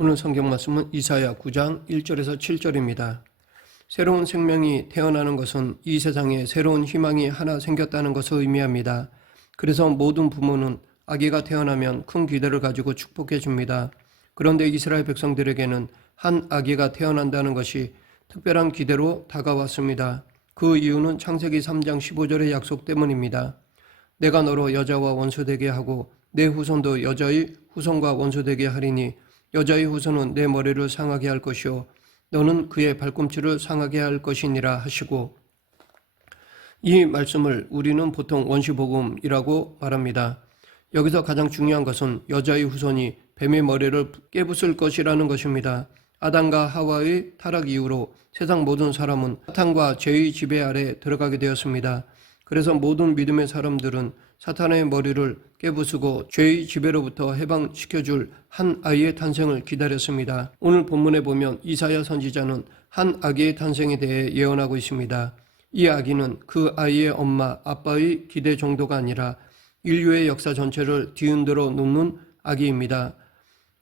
오늘 성경 말씀은 이사야 9장 1절에서 7절입니다. 새로운 생명이 태어나는 것은 이 세상에 새로운 희망이 하나 생겼다는 것을 의미합니다. 그래서 모든 부모는 아기가 태어나면 큰 기대를 가지고 축복해 줍니다. 그런데 이스라엘 백성들에게는 한 아기가 태어난다는 것이 특별한 기대로 다가왔습니다. 그 이유는 창세기 3장 15절의 약속 때문입니다. 내가 너로 여자와 원수되게 하고 내 후손도 여자의 후손과 원수되게 하리니 여자의 후손은 내 머리를 상하게 할 것이요 너는 그의 발꿈치를 상하게 할 것이니라 하시고, 이 말씀을 우리는 보통 원시복음이라고 말합니다. 여기서 가장 중요한 것은 여자의 후손이 뱀의 머리를 깨부술 것이라는 것입니다. 아담과 하와의 타락 이후로 세상 모든 사람은 사탄과 죄의 지배 아래 들어가게 되었습니다. 그래서 모든 믿음의 사람들은 사탄의 머리를 깨부수고 죄의 지배로부터 해방시켜줄 한 아이의 탄생을 기다렸습니다. 오늘 본문에 보면 이사야 선지자는 한 아기의 탄생에 대해 예언하고 있습니다. 이 아기는 그 아이의 엄마, 아빠의 기대 정도가 아니라 인류의 역사 전체를 뒤흔들어 놓는 아기입니다.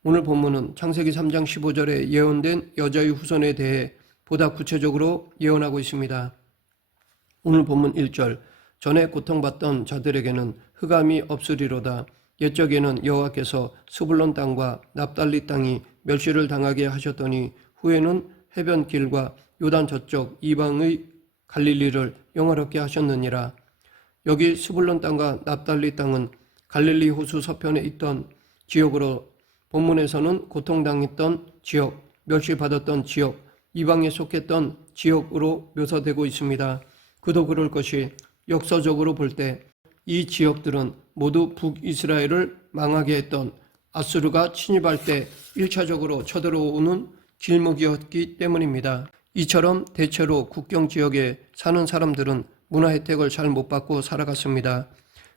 오늘 본문은 창세기 3장 15절에 예언된 여자의 후손에 대해 보다 구체적으로 예언하고 있습니다. 오늘 본문 1절, 전에 고통받던 자들에게는 흑암이 없으리로다. 옛적에는 여호와께서 스불론 땅과 납달리 땅이 멸시를 당하게 하셨더니 후에는 해변길과 요단 저쪽 이방의 갈릴리를 영화롭게 하셨느니라. 여기 스불론 땅과 납달리 땅은 갈릴리 호수 서편에 있던 지역으로 본문에서는 고통당했던 지역, 멸시받았던 지역, 이방에 속했던 지역으로 묘사되고 있습니다. 그도 그럴 것이 역사적으로 볼 때 이 지역들은 모두 북이스라엘을 망하게 했던 아수르가 침입할 때 1차적으로 쳐들어오는 길목이었기 때문입니다. 이처럼 대체로 국경 지역에 사는 사람들은 문화 혜택을 잘 못 받고 살아갔습니다.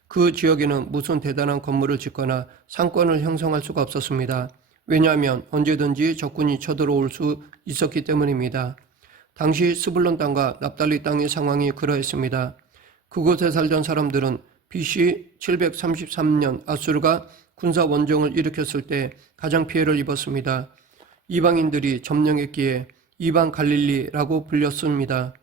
그 지역에는 무슨 대단한 건물을 짓거나 상권을 형성할 수가 없었습니다. 왜냐하면 언제든지 적군이 쳐들어올 수 있었기 때문입니다. 당시 스불론 땅과 납달리 땅의 상황이 그러했습니다. 그곳에 살던 사람들은 BC 733년 아수르가 군사 원정을 일으켰을 때 가장 피해를 입었습니다. 이방인들이 점령했기에 이방 갈릴리라고 불렸습니다.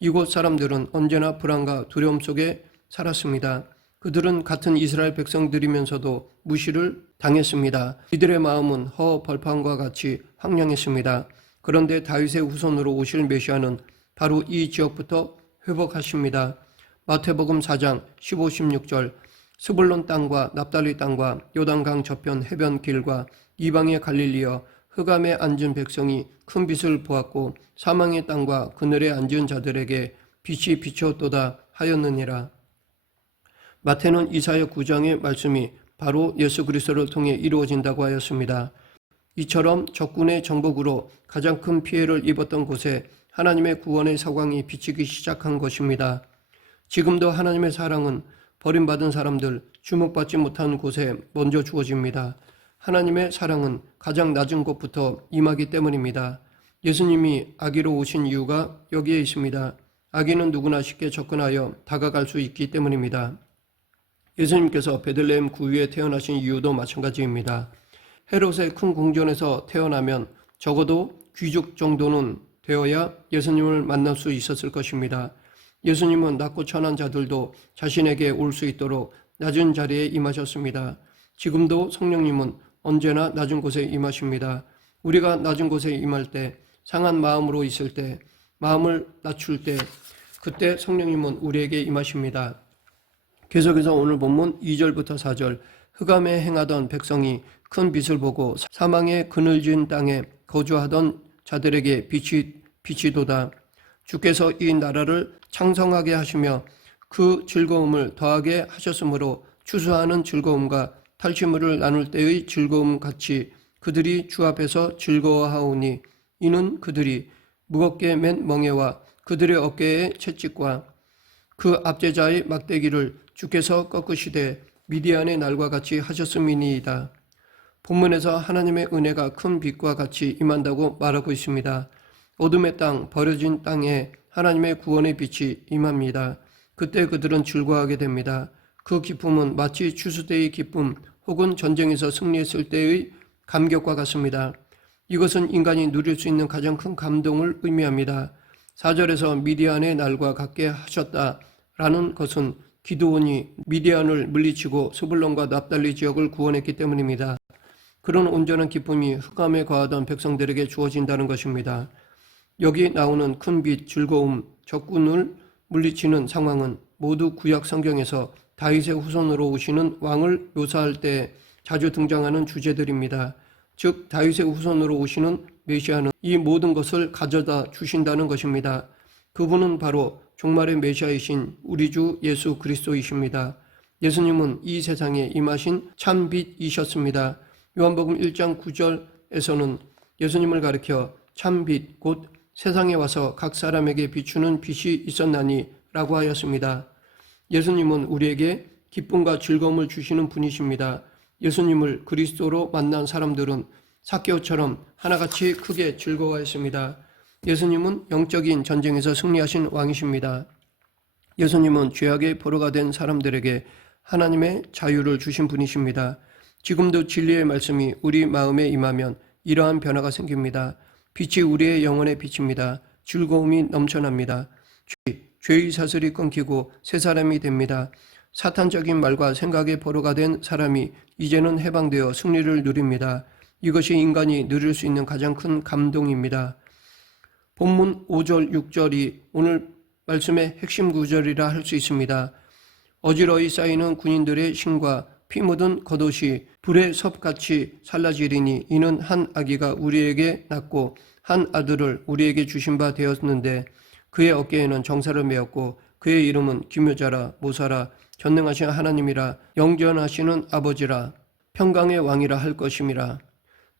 이곳 사람들은 언제나 불안과 두려움 속에 살았습니다. 그들은 같은 이스라엘 백성들이면서도 무시를 당했습니다. 이들의 마음은 허벌판과 같이 황량했습니다. 그런데 다윗의 후손으로 오실 메시아는 바로 이 지역부터 회복하십니다. 마태복음 4장 15, 16절, 스불론 땅과 납달리 땅과 요단강 저편 해변길과 이방의 갈릴리여 흑암에 앉은 백성이 큰 빛을 보았고 사망의 땅과 그늘에 앉은 자들에게 빛이 비추었도다 하였느니라. 마태는 이사야 9장의 말씀이 바로 예수 그리스도를 통해 이루어진다고 하였습니다. 이처럼 적군의 정복으로 가장 큰 피해를 입었던 곳에 하나님의 구원의 사광이 비치기 시작한 것입니다. 지금도 하나님의 사랑은 버림받은 사람들, 주목받지 못한 곳에 먼저 주어집니다. 하나님의 사랑은 가장 낮은 곳부터 임하기 때문입니다. 예수님이 아기로 오신 이유가 여기에 있습니다. 아기는 누구나 쉽게 접근하여 다가갈 수 있기 때문입니다. 예수님께서 베들레헴 구유에 태어나신 이유도 마찬가지입니다. 헤롯의 큰 궁전에서 태어나면 적어도 귀족 정도는 되어야 예수님을 만날 수 있었을 것입니다. 예수님은 낮고 천한 자들도 자신에게 올 수 있도록 낮은 자리에 임하셨습니다. 지금도 성령님은 언제나 낮은 곳에 임하십니다. 우리가 낮은 곳에 임할 때, 상한 마음으로 있을 때, 마음을 낮출 때, 그때 성령님은 우리에게 임하십니다. 계속해서 오늘 본문 2절부터 4절, 흑암에 행하던 백성이 큰 빛을 보고 사망의 그늘진 땅에 거주하던 자들에게 빛이 비치도다. 주께서 이 나라를 창성하게 하시며 그 즐거움을 더하게 하셨으므로 추수하는 즐거움과 탈취물을 나눌 때의 즐거움 같이 그들이 주 앞에서 즐거워하오니 이는 그들이 무겁게 맨 멍에와 그들의 어깨의 채찍과 그 압제자의 막대기를 주께서 꺾으시되 미디안의 날과 같이 하셨음이니이다. 본문에서 하나님의 은혜가 큰 빛과 같이 임한다고 말하고 있습니다. 어둠의 땅, 버려진 땅에 하나님의 구원의 빛이 임합니다. 그때 그들은 즐거워하게 됩니다. 그 기쁨은 마치 추수 때의 기쁨 혹은 전쟁에서 승리했을 때의 감격과 같습니다. 이것은 인간이 누릴 수 있는 가장 큰 감동을 의미합니다. 4절에서 미디안의 날과 같게 하셨다라는 것은 기드온이 미디안을 물리치고 스불론과 납달리 지역을 구원했기 때문입니다. 그런 온전한 기쁨이 흑암에 거하던 백성들에게 주어진다는 것입니다. 여기 나오는 큰 빛, 즐거움, 적군을 물리치는 상황은 모두 구약 성경에서 다윗의 후손으로 오시는 왕을 묘사할 때 자주 등장하는 주제들입니다. 즉 다윗의 후손으로 오시는 메시아는 이 모든 것을 가져다 주신다는 것입니다. 그분은 바로 종말의 메시아이신 우리 주 예수 그리스도이십니다. 예수님은 이 세상에 임하신 참 빛이셨습니다. 요한복음 1장 9절에서는 예수님을 가리켜 참 빛 곧 세상에 와서 각 사람에게 비추는 빛이 있었나니 라고 하였습니다. 예수님은 우리에게 기쁨과 즐거움을 주시는 분이십니다. 예수님을 그리스도로 만난 사람들은 삭개오처럼 하나같이 크게 즐거워했습니다. 예수님은 영적인 전쟁에서 승리하신 왕이십니다. 예수님은 죄악의 포로가 된 사람들에게 하나님의 자유를 주신 분이십니다. 지금도 진리의 말씀이 우리 마음에 임하면 이러한 변화가 생깁니다. 빛이 우리의 영혼에 비칩니다. 즐거움이 넘쳐납니다. 죄의 사슬이 끊기고 새 사람이 됩니다. 사탄적인 말과 생각의 포로가 된 사람이 이제는 해방되어 승리를 누립니다. 이것이 인간이 누릴 수 있는 가장 큰 감동입니다. 본문 5절, 6절이 오늘 말씀의 핵심 구절이라 할 수 있습니다. 어지러이 쌓이는 군인들의 신과 피 묻은 겉옷이 불의 섭같이 살라지리니 이는 한 아기가 우리에게 낳고 한 아들을 우리에게 주신 바 되었는데 그의 어깨에는 정사를 메었고 그의 이름은 기묘자라 모사라 전능하신 하나님이라 영전하시는 아버지라 평강의 왕이라 할 것임이라.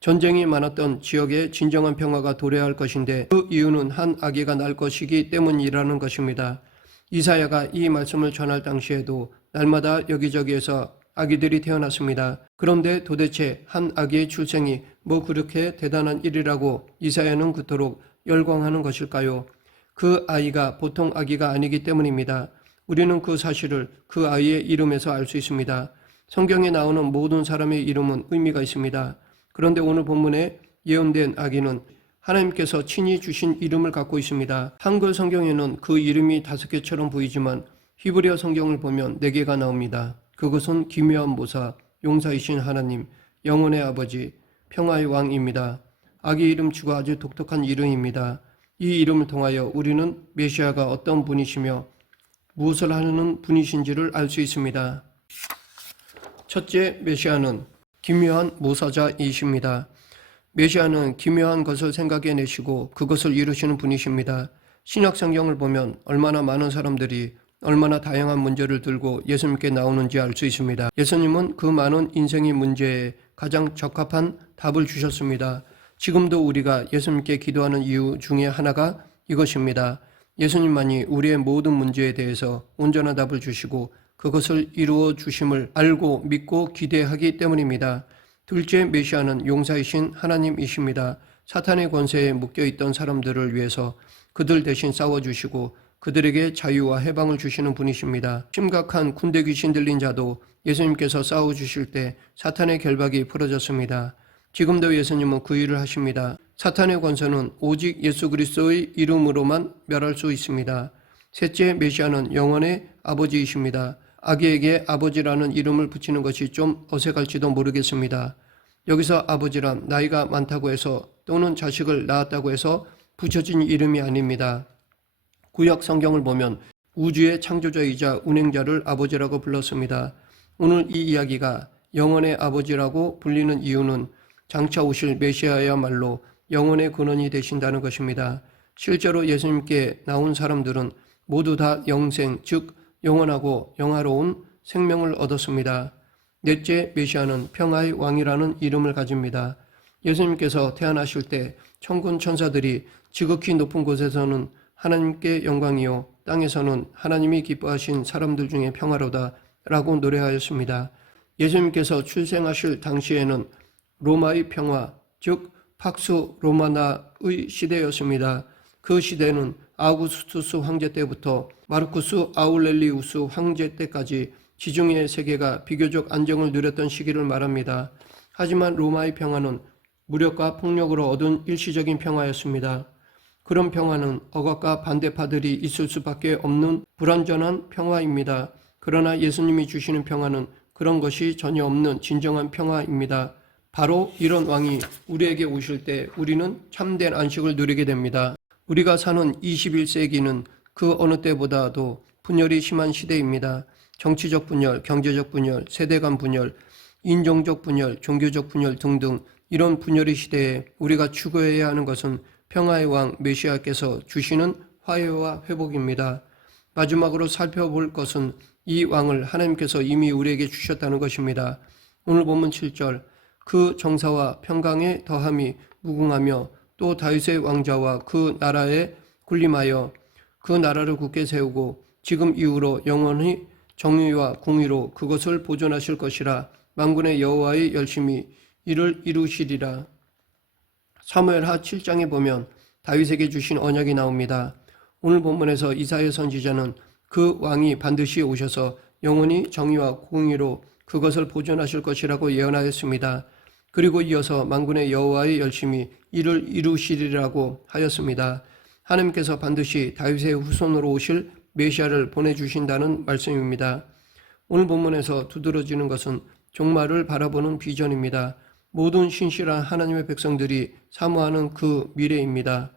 전쟁이 많았던 지역에 진정한 평화가 도래할 것인데 그 이유는 한 아기가 날 것이기 때문이라는 것입니다. 이사야가 이 말씀을 전할 당시에도 날마다 여기저기에서 아기들이 태어났습니다. 그런데 도대체 한 아기의 출생이 뭐 그렇게 대단한 일이라고 이사야는 그토록 열광하는 것일까요? 그 아이가 보통 아기가 아니기 때문입니다. 우리는 그 사실을 그 아이의 이름에서 알 수 있습니다. 성경에 나오는 모든 사람의 이름은 의미가 있습니다. 그런데 오늘 본문에 예언된 아기는 하나님께서 친히 주신 이름을 갖고 있습니다. 한글 성경에는 그 이름이 5개처럼 보이지만 히브리어 성경을 보면 4개가 나옵니다. 그것은 기묘한 모사, 용사이신 하나님, 영원의 아버지, 평화의 왕입니다. 아기 이름치고 아주 독특한 이름입니다. 이 이름을 통하여 우리는 메시아가 어떤 분이시며 무엇을 하는 분이신지를 알 수 있습니다. 첫째, 메시아는 기묘한 모사자이십니다. 메시아는 기묘한 것을 생각해내시고 그것을 이루시는 분이십니다. 신약 성경을 보면 얼마나 많은 사람들이 얼마나 다양한 문제를 들고 예수님께 나오는지 알 수 있습니다. 예수님은 그 많은 인생의 문제에 가장 적합한 답을 주셨습니다. 지금도 우리가 예수님께 기도하는 이유 중에 하나가 이것입니다. 예수님만이 우리의 모든 문제에 대해서 온전한 답을 주시고 그것을 이루어 주심을 알고 믿고 기대하기 때문입니다. 둘째, 메시아는 용사이신 하나님이십니다. 사탄의 권세에 묶여있던 사람들을 위해서 그들 대신 싸워주시고 그들에게 자유와 해방을 주시는 분이십니다. 심각한 군대 귀신 들린 자도 예수님께서 싸워주실 때 사탄의 결박이 풀어졌습니다. 지금도 예수님은 그 일을 하십니다. 사탄의 권세는 오직 예수 그리스도의 이름으로만 멸할 수 있습니다. 셋째, 메시아는 영원의 아버지이십니다. 아기에게 아버지라는 이름을 붙이는 것이 좀 어색할지도 모르겠습니다. 여기서 아버지란 나이가 많다고 해서 또는 자식을 낳았다고 해서 붙여진 이름이 아닙니다. 구약 성경을 보면 우주의 창조자이자 운행자를 아버지라고 불렀습니다. 오늘 이 이야기가 영원의 아버지라고 불리는 이유는 장차 오실 메시아야말로 영원의 근원이 되신다는 것입니다. 실제로 예수님께 나온 사람들은 모두 다 영생, 즉 영원하고 영화로운 생명을 얻었습니다. 넷째, 메시아는 평화의 왕이라는 이름을 가집니다. 예수님께서 태어나실 때 천군 천사들이 지극히 높은 곳에서는 하나님께 영광이요 땅에서는 하나님이 기뻐하신 사람들 중에 평화로다 라고 노래하였습니다. 예수님께서 출생하실 당시에는 로마의 평화, 즉 팍스 로마나의 시대였습니다. 그 시대는 아우구스투스 황제 때부터 마르쿠스 아울렐리우스 황제 때까지 지중해 세계가 비교적 안정을 누렸던 시기를 말합니다. 하지만 로마의 평화는 무력과 폭력으로 얻은 일시적인 평화였습니다. 그런 평화는 억압과 반대파들이 있을 수밖에 없는 불완전한 평화입니다. 그러나 예수님이 주시는 평화는 그런 것이 전혀 없는 진정한 평화입니다. 바로 이런 왕이 우리에게 오실 때 우리는 참된 안식을 누리게 됩니다. 우리가 사는 21세기는 그 어느 때보다도 분열이 심한 시대입니다. 정치적 분열, 경제적 분열, 세대 간 분열, 인종적 분열, 종교적 분열 등등 이런 분열의 시대에 우리가 추구해야 하는 것은 평화의 왕 메시아께서 주시는 화해와 회복입니다. 마지막으로 살펴볼 것은 이 왕을 하나님께서 이미 우리에게 주셨다는 것입니다. 오늘 본문 7절 그 정사와 평강의 더함이 무궁하며 또 다윗의 왕자와 그 나라에 군림하여 그 나라를 굳게 세우고 지금 이후로 영원히 정의와 공의로 그것을 보존하실 것이라 만군의 여호와의 열심히 이를 이루시리라. 사무엘하 7장에 보면 다윗에게 주신 언약이 나옵니다. 오늘 본문에서 이사야 선지자는 그 왕이 반드시 오셔서 영원히 정의와 공의로 그것을 보존하실 것이라고 예언하였습니다. 그리고 이어서 만군의 여호와의 열심히 이를 이루시리라고 하였습니다. 하나님께서 반드시 다윗의 후손으로 오실 메시아를 보내주신다는 말씀입니다. 오늘 본문에서 두드러지는 것은 종말을 바라보는 비전입니다. 모든 신실한 하나님의 백성들이 사모하는 그 미래입니다.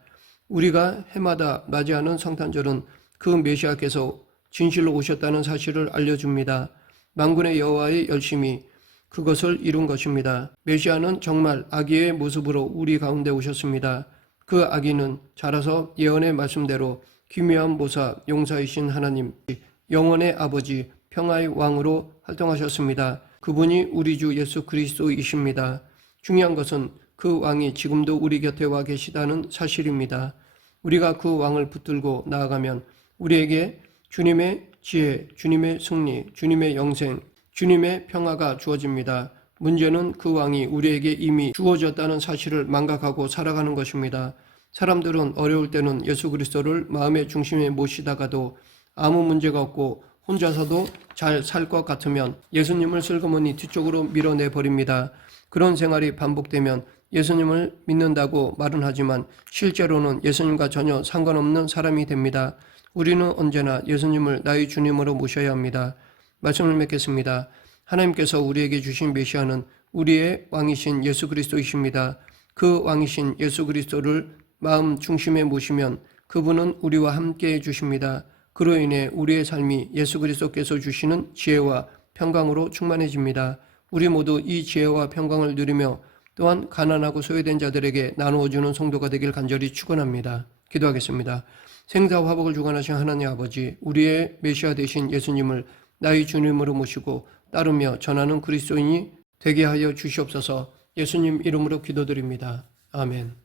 우리가 해마다 맞이하는 성탄절은 그 메시아께서 진실로 오셨다는 사실을 알려줍니다. 만군의 여호와의 열심히 그것을 이룬 것입니다. 메시아는 정말 아기의 모습으로 우리 가운데 오셨습니다. 그 아기는 자라서 예언의 말씀대로 기묘한 모사, 용사이신 하나님, 영원의 아버지, 평화의 왕으로 활동하셨습니다. 그분이 우리 주 예수 그리스도이십니다. 중요한 것은 그 왕이 지금도 우리 곁에 와 계시다는 사실입니다. 우리가 그 왕을 붙들고 나아가면 우리에게 주님의 지혜, 주님의 승리, 주님의 영생, 주님의 평화가 주어집니다. 문제는 그 왕이 우리에게 이미 주어졌다는 사실을 망각하고 살아가는 것입니다. 사람들은 어려울 때는 예수 그리스도를 마음의 중심에 모시다가도 아무 문제가 없고 혼자서도 잘 살 것 같으면 예수님을 슬그머니 뒤쪽으로 밀어내버립니다. 그런 생활이 반복되면 예수님을 믿는다고 말은 하지만 실제로는 예수님과 전혀 상관없는 사람이 됩니다. 우리는 언제나 예수님을 나의 주님으로 모셔야 합니다. 말씀을 맺겠습니다. 하나님께서 우리에게 주신 메시아는 우리의 왕이신 예수 그리스도이십니다. 그 왕이신 예수 그리스도를 마음 중심에 모시면 그분은 우리와 함께 해주십니다. 그로 인해 우리의 삶이 예수 그리스도께서 주시는 지혜와 평강으로 충만해집니다. 우리 모두 이 지혜와 평강을 누리며 또한 가난하고 소외된 자들에게 나누어주는 성도가 되길 간절히 축원합니다. 기도하겠습니다. 생사 화복을 주관하신 하나님 아버지, 우리의 메시아 되신 예수님을 나의 주님으로 모시고 따르며 전하는 그리스도인이 되게 하여 주시옵소서. 예수님 이름으로 기도드립니다. 아멘.